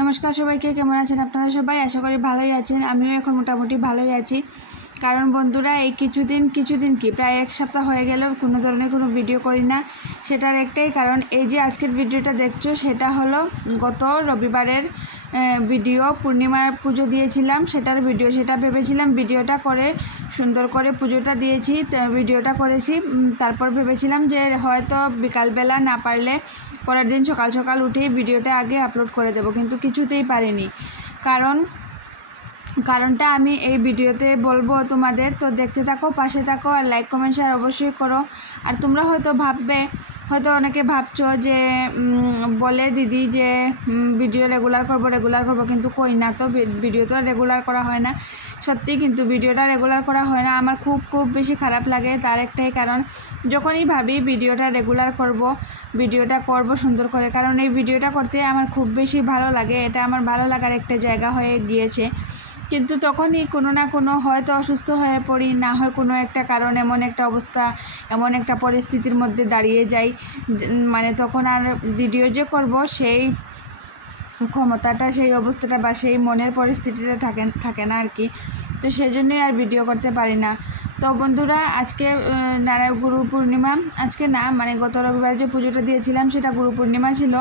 নমস্কার সবাইকে, কেমন আছেন আপনারা সবাই? আশা করি ভালোই আছেন। আমিও এখন মোটামুটি ভালোই আছি। কারণ বন্ধুরা, এই কিছুদিন কিছুদিন কি, প্রায় এক সপ্তাহ হয়ে গেল, কোনো ধরনের কোনো ভিডিও করি না। সেটার একটাই কারণ, এই যে আজকের ভিডিওটা দেখছ, সেটা হলো গত রবিবারের ভিডিও পূর্ণিমার পুজো দিয়েছিলাম, সেটার ভিডিও, সেটা ভেবেছিলাম ভিডিওটা করে, সুন্দর করে পুজোটা দিয়েছি ভিডিওটা করেছি তারপর ভেবেছিলাম যে হয়তো বিকালবেলা না পারলে পরের দিন সকাল সকাল উঠেই ভিডিওটা আগে আপলোড করে দেবো, কিন্তু কিছুতেই পারিনি। কারণ, কারণটা আমি এই ভিডিওতে বলব তোমাদের, তো দেখতে থাকো, পাশে থাকো, আর লাইক কমেন্ট শেয়ার অবশ্যই করো। আর তোমরা হয়তো ভাববে হয়তো অনেকে ভাবছ যে বলে দিদি যে ভিডিও রেগুলার করব রেগুলার করব, কিন্তু কই না তো। ভিডিও তো রেগুলার করা হয় না। সত্যি কিন্তু ভিডিওটা রেগুলার করা হয় না। আমার খুব খুব বেশি খারাপ লাগে তার একটাই কারণ, যখনই ভাবি ভিডিওটা রেগুলার করব ভিডিওটা করব সুন্দর করে, কারণ এই ভিডিওটা করতে আমার খুব বেশি ভালো লাগে। এটা আমার ভালো লাগার একটা জায়গা হয়ে গিয়েছে। কিন্তু তখনই কোনো না কোনো হয়তো অসুস্থ হয়ে পড়ি, না হয় কোনো একটা কারণ এমন একটা অবস্থা, এমন একটা পরিস্থিতির মধ্যে দাঁড়িয়ে যাই। মানে তখন আর ভিডিও যে করব, সেই ক্ষমতাটা, সেই অবস্থাটা বা সেই মনের পরিস্থিতিটা থাকে থাকে না আর কি। তো সেই জন্যই আর ভিডিও করতে পারি না। তো বন্ধুরা, আজকে নারায়ণ গুরু পূর্ণিমা, আজকে না মানে গত রবিবার যে পুজোটা দিয়েছিলাম সেটা গুরু পূর্ণিমা ছিল।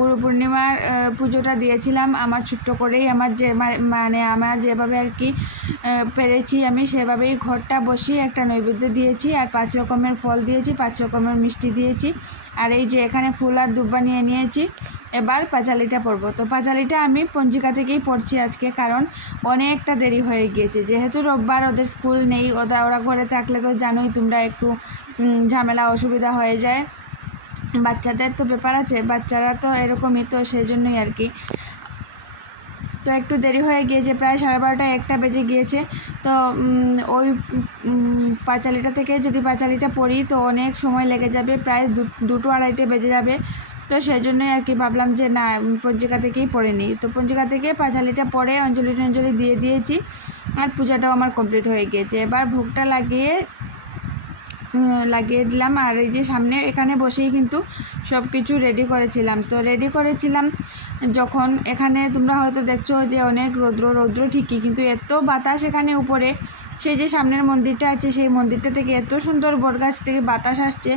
গুরু পূর্ণিমার পুজোটা দিয়েছিলাম আমার ছোট্ট করেই, আমার যে মানে আমার যেভাবে আর কি পেরেছি আমি সেভাবেই ঘরটা বসিয়ে একটা নৈবেদ্য দিয়েছি আর পাঁচ রকমের ফল দিয়েছি, পাঁচ রকমের মিষ্টি দিয়েছি। আর এই যে এখানে ফুল আর দুব্বা নিয়ে নিয়েছি। এবার পাঁচালিটা পড়ব তো পাঁচালিটা আমি পঞ্জিকা থেকেই পড়ছি আজকে, কারণ অনেকটা দেরি হয়ে গিয়েছে। যেহেতু রোববার ওদের স্কুল নেই ওরা ওরা ঘরে থাকলে তো জানোই তোমরা একটু ঝামেলা, অসুবিধা হয়ে যায়। বাচ্চাদের তো ব্যাপার আছে, বাচ্চারা তো এরকমই তো সেই জন্যই আর কি। তো একটু দেরি হয়ে গিয়েছে, প্রায় সাড়ে বারোটা একটা বেজে গিয়েছে। তো ওই পাঁচালিটা থেকে যদি পাঁচালিটা পড়ি তো অনেক সময় লেগে যাবে, প্রায় দুটো আড়াইটে বেজে যাবে। তো সেই জন্যই আর কি ভাবলাম যে না পঞ্জিকা থেকেই পড়ে নিই। তো পঞ্জিকা থেকে পাঁচালিটা পরে অঞ্জলি টঞ্জলি দিয়ে দিয়েছি আর পূজাটাও আমার কমপ্লিট হয়ে গিয়েছে এবার ভোগটা লাগিয়ে লাগিয়ে দিলাম। আর এই যে সামনে এখানে বসেই কিন্তু সব কিছু রেডি করেছিলাম। তো রেডি করেছিলাম যখন এখানে তোমরা হয়তো দেখছ যে অনেক রৌদ্র রৌদ্র ঠিকই, কিন্তু এত বাতাস এখানে উপরে। সেই যে সামনের মন্দিরটা আছে, সেই মন্দিরটা থেকে এত সুন্দর বটগাছ থেকে বাতাস আসছে,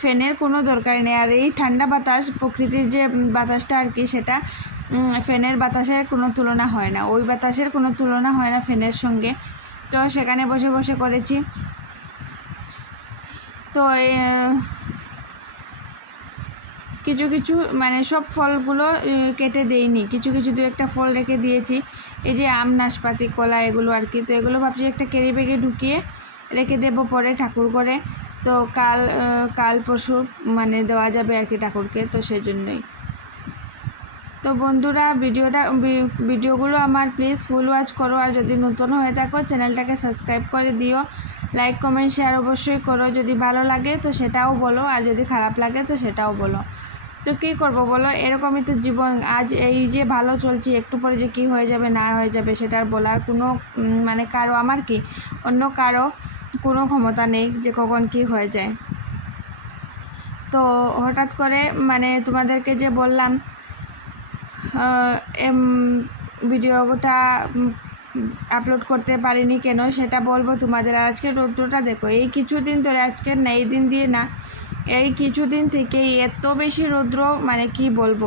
ফ্যানের কোনো দরকার নেই। আর এই ঠান্ডা বাতাস, প্রকৃতির যে বাতাসটা আর কি, সেটা ফ্যানের বাতাসের কোনো তুলনা হয় না। ওই বাতাসের কোনো তুলনা হয় না ফ্যানের সঙ্গে। তো সেখানে বসে বসে করেছি। তো কিছু কিছু মানে সব ফলগুলো কেটে দেইনি। কিছু কিছু দু একটা ফল রেখে দিয়েছি। এই যে আম, নাশপাতি, কলা এগুলো আর কি। তো এগুলো ভাবছি একটা ক্যারি ব্যাগে ঢুকিয়ে রেখে দেবো পরে ঠাকুর করে তো কাল কাল পরশু মানে দেওয়া যাবে আর কি ঠাকুরকে, তো সেই জন্যই তো বন্ধুরা, ভিডিওটা ভিডিওগুলো আমার প্লিজ ফুল ওয়াচ করো। আর যদি নতুন হয়ে থাকো, চ্যানেলটাকে সাবস্ক্রাইব করে দিও। লাইক কমেন্ট শেয়ার অবশ্যই করো। যদি ভালো লাগে, তো সেটাও বলো। আর যদি খারাপ লাগে, তো সেটাও বলো। তো কী করব বলো? এরকমই তো জীবন। আজ এই যে ভালো চলছি, একটু পরে যে কী হয়ে যাবে, না হয়ে যাবে সেটার বলার কোনো মানে কারও আমার কি? অন্য কারও কোনো ক্ষমতা নেই যে কখন কী হয়ে যায়। তো হঠাৎ করে মানে তোমাদেরকে যে বললাম ভিডিওটা আপলোড করতে পারিনি কেন সেটা বলব তোমাদের। আর আজকে রৌদ্রটা দেখো, এই কিছুদিন ধরে আজকে না এই দিন দিয়ে না, এই কিছুদিন থেকেই এত বেশি রৌদ্র মানে কি বলব?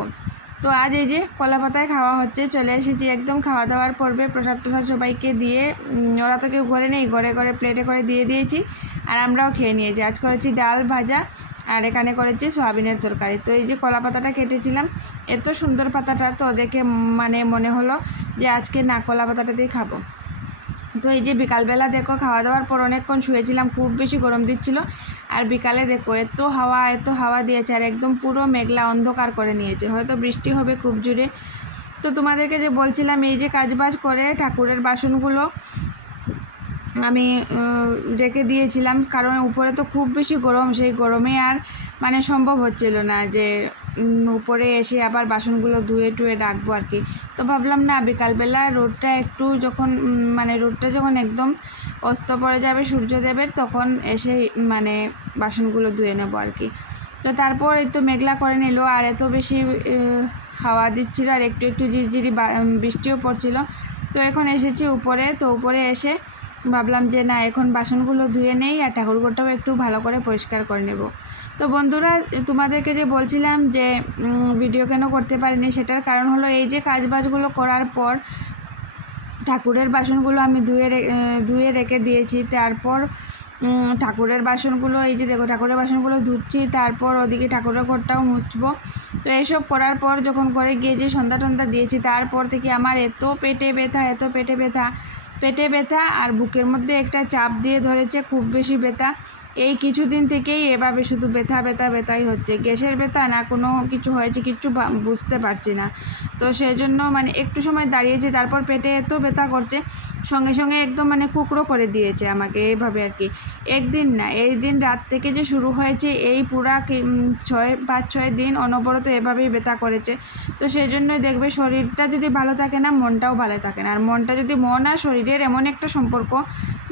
তো আজ এই যে কলা পাতায় খাওয়া হচ্ছে, চলে এসেছি একদম খাওয়া দাওয়ার পর্বে। প্রসাদ টসাদ সবাইকে দিয়ে ওরা তো কেউ ঘরে নেই, ঘরে ঘরে প্লেটে করে দিয়ে দিয়েছি, আর আমরাও খেয়ে নিয়েছি। আজ করেছি ডাল ভাজা, আর এখানে করেছি সোয়াবিনের তরকারি। তো এই যে কলা পাতাটা কেটেছিলাম, এত সুন্দর পাতাটা তো দেখে মানে মনে হলো যে আজকে না কলা পাতাটাতেই খাব। তো এই যে বিকালবেলা দেখো খাওয়া দাওয়ার পর অনেকক্ষণ শুয়েছিলাম, খুব বেশি গরম দিচ্ছিল। আর বিকালে দেখো এত হাওয়া এত হাওয়া দিয়েছে আর একদম পুরো মেঘলা অন্ধকার করে নিয়েছে। হয়তো বৃষ্টি হবে খুব জোরে। তো তোমাদেরকে যে বলছিলাম, এই যে কাজবাজ করে ঠাকুরের বাসনগুলো আমি রেখে দিয়েছিলাম। কারণ উপরে তো খুব বেশি গরম, সেই গরমে আর মানে সম্ভব হচ্ছিল না যে উপরে এসে আবার বাসনগুলো ধুয়ে টুয়ে রাখব আর কি। তো ভাবলাম, না, বিকালবেলা রোদটা একটু যখন মানে রোদটা যখন একদম অস্ত পড়ে যাবে সূর্যদেবের, তখন এসে মানে বাসনগুলো ধুয়ে নেব আর কি। তো তারপর একটু মেঘলা করে নিল, আর এত বেশি হাওয়া দিচ্ছিল, আর একটু একটু ঝিরঝিরি বৃষ্টিও পড়ছিল। তো এখন এসেছি উপরে, তো উপরে এসে ভাবলাম যে না, এখন বাসনগুলো ধুয়ে নেই আর ঠাকুরঘরটাও একটু ভালো করে পরিষ্কার করে নেব। তো বন্ধুরা, তোমাদেরকে যে বলছিলাম যে ভিডিও কেন করতে পারিনি, সেটার কারণ হলো এই যে কাজবাজগুলো করার পর ঠাকুরের বাসনগুলো আমি ধুয়ে ধুয়ে রেখে দিয়েছি। তারপর ঠাকুরের বাসনগুলো, এই যে দেখো ঠাকুরের বাসনগুলো ধুচ্ছি, তারপর ওদিকে ঠাকুরের ঘরটাও মুছবো। তো এইসব করার পর যখন করে গিয়ে যে সন্ধ্যা টন্ধা দিয়েছি, তারপর থেকে আমার এত পেটে ব্যথা, এত পেটে ব্যথা পেটে ব্যথা আর বুকের মধ্যে একটা চাপ দিয়ে ধরেছে খুব বেশি ব্যথা। এই কিছুদিন থেকেই এভাবে শুধু ব্যথা ব্যথা, ব্যথাই হচ্ছে। গ্যাসের ব্যথা না, কোনো কিছু হয়েছে কিচ্ছু বুঝতে পারছি না। তো সেই জন্য মানে একটু সময় দাঁড়িয়েছি, তারপর পেটে এত ব্যথা করছে, সঙ্গে সঙ্গে একদম মানে কুকড়ো করে দিয়েছে আমাকে এইভাবে আর কি। একদিন না, এই দিন রাত থেকে যে শুরু হয়েছে, এই পুরা ছয়, পাঁচ, ছয় দিন অনবরত এভাবেই ব্যথা করেছে। তো সেই জন্যই দেখবে শরীরটা যদি ভালো থাকে না, মনটাও ভালো থাকে না। আর মনটা যদি মন আর শরীরের এমন একটা সম্পর্ক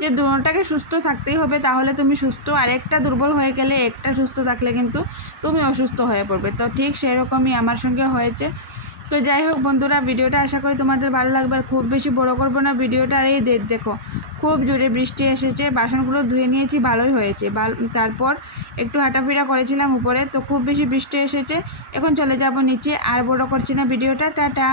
যে দুটাকে সুস্থ থাকতেই হবে, তাহলে তুমি সুস্থ। আর একটা দুর্বল হয়ে গেলে একটা সুস্থ থাকলে কিন্তু তুমি অসুস্থ হয়ে পড়বে। তো ঠিক সেরকমই আমার সঙ্গে হয়েছে। তো যাই হোক বন্ধুরা, ভিডিওটা আশা করি তোমাদের ভালো লাগবে। আর খুব বেশি বড় করব না, ভিডিওটা আর এই দেখ দেখো, খুব জোরে বৃষ্টি এসেছে, বাসনগুলো ধুয়ে নিয়েছি, ভালোই হয়েছে। তারপর একটু হাঁটাফেরা করেছিলাম উপরে, তো খুব বেশি বৃষ্টি এসেছে। এখন চলে যাব নিচে, আর বড় করছি না ভিডিওটা। টাটা!